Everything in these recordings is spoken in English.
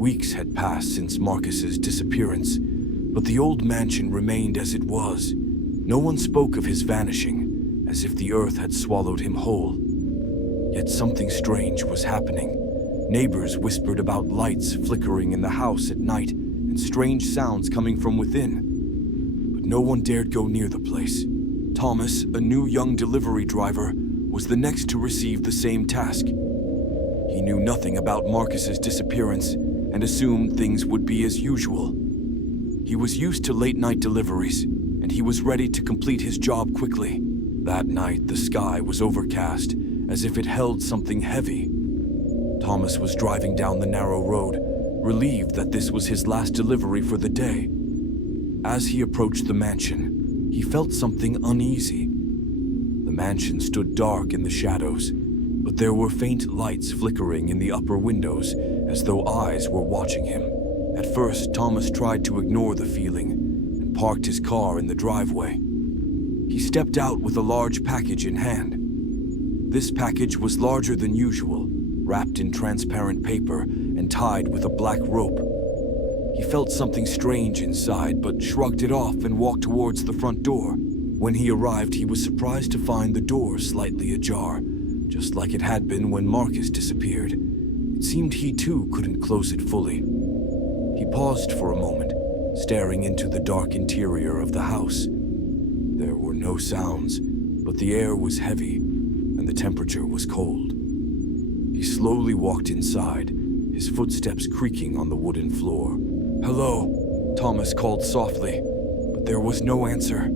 Weeks had passed since Marcus's disappearance, but the old mansion remained as it was. No one spoke of his vanishing, as if the earth had swallowed him whole. Yet something strange was happening. Neighbors whispered about lights flickering in the house at night and strange sounds coming from within. But no one dared go near the place. Thomas, a new young delivery driver, was the next to receive the same task. He knew nothing about Marcus's disappearance and assumed things would be as usual. He was used to late-night deliveries, and he was ready to complete his job quickly. That night, the sky was overcast, as if it held something heavy. Thomas was driving down the narrow road, relieved that this was his last delivery for the day. As he approached the mansion, he felt something uneasy. The mansion stood dark in the shadows, but there were faint lights flickering in the upper windows, as though eyes were watching him. At first, Thomas tried to ignore the feeling and parked his car in the driveway. He stepped out with a large package in hand. This package was larger than usual, wrapped in transparent paper and tied with a black rope. He felt something strange inside, but shrugged it off and walked towards the front door. When he arrived, he was surprised to find the door slightly ajar, just like it had been when Marcus disappeared. It seemed he too couldn't close it fully. He paused for a moment, staring into the dark interior of the house. There were no sounds, but the air was heavy, and the temperature was cold. He slowly walked inside, his footsteps creaking on the wooden floor. "Hello," Thomas called softly, but there was no answer.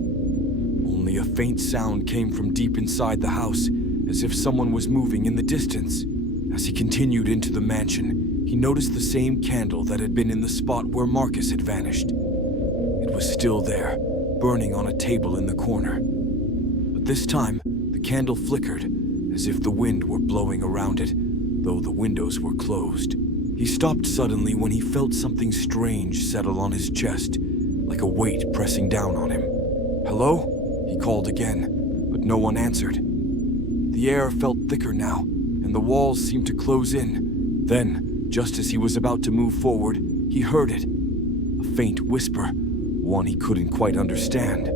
Only a faint sound came from deep inside the house, as if someone was moving in the distance. As he continued into the mansion, he noticed the same candle that had been in the spot where Marcus had vanished. It was still there, burning on a table in the corner. But this time, the candle flickered, as if the wind were blowing around it, though the windows were closed. He stopped suddenly when he felt something strange settle on his chest, like a weight pressing down on him. "Hello?" he called again, but no one answered. The air felt thicker now, and the walls seemed to close in. Then, just as he was about to move forward, he heard it. A faint whisper, one he couldn't quite understand.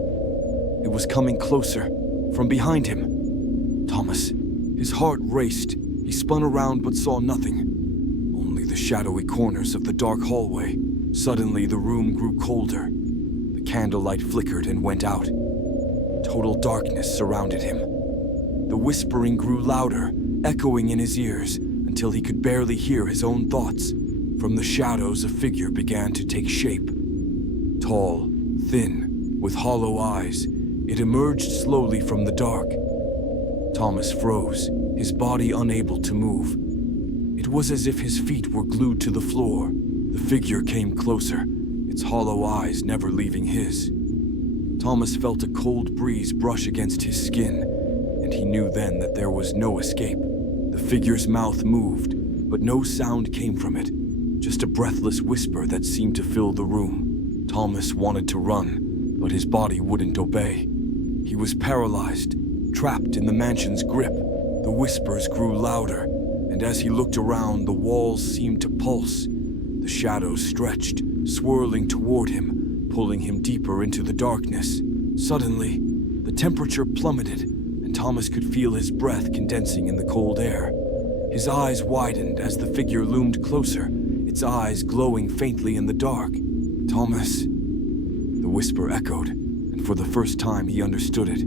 It was coming closer, from behind him. Thomas, his heart raced. He spun around but saw nothing. Only the shadowy corners of the dark hallway. Suddenly, the room grew colder. The candlelight flickered and went out. Total darkness surrounded him. The whispering grew louder, echoing in his ears, until he could barely hear his own thoughts. From the shadows, a figure began to take shape. Tall, thin, with hollow eyes, it emerged slowly from the dark. Thomas froze, his body unable to move. It was as if his feet were glued to the floor. The figure came closer, its hollow eyes never leaving his. Thomas felt a cold breeze brush against his skin, and he knew then that there was no escape. The figure's mouth moved, but no sound came from it, just a breathless whisper that seemed to fill the room. Thomas wanted to run, but his body wouldn't obey. He was paralyzed, trapped in the mansion's grip. The whispers grew louder, and as he looked around, the walls seemed to pulse. The shadows stretched, swirling toward him, pulling him deeper into the darkness. Suddenly, the temperature plummeted, and Thomas could feel his breath condensing in the cold air. His eyes widened as the figure loomed closer, its eyes glowing faintly in the dark. "Thomas," the whisper echoed, and for the first time he understood it.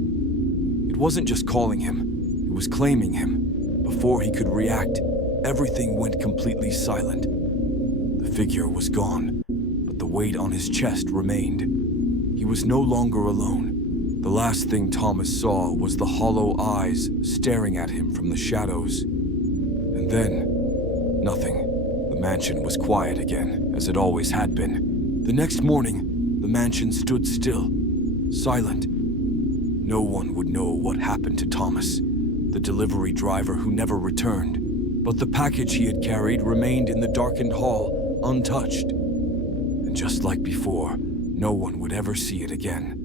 It wasn't just calling him, it was claiming him. Before he could react, everything went completely silent. The figure was gone, but the weight on his chest remained. He was no longer alone. The last thing Thomas saw was the hollow eyes staring at him from the shadows. And then, nothing. The mansion was quiet again, as it always had been. The next morning, the mansion stood still, silent. No one would know what happened to Thomas, the delivery driver who never returned. But the package he had carried remained in the darkened hall, untouched. And just like before, no one would ever see it again.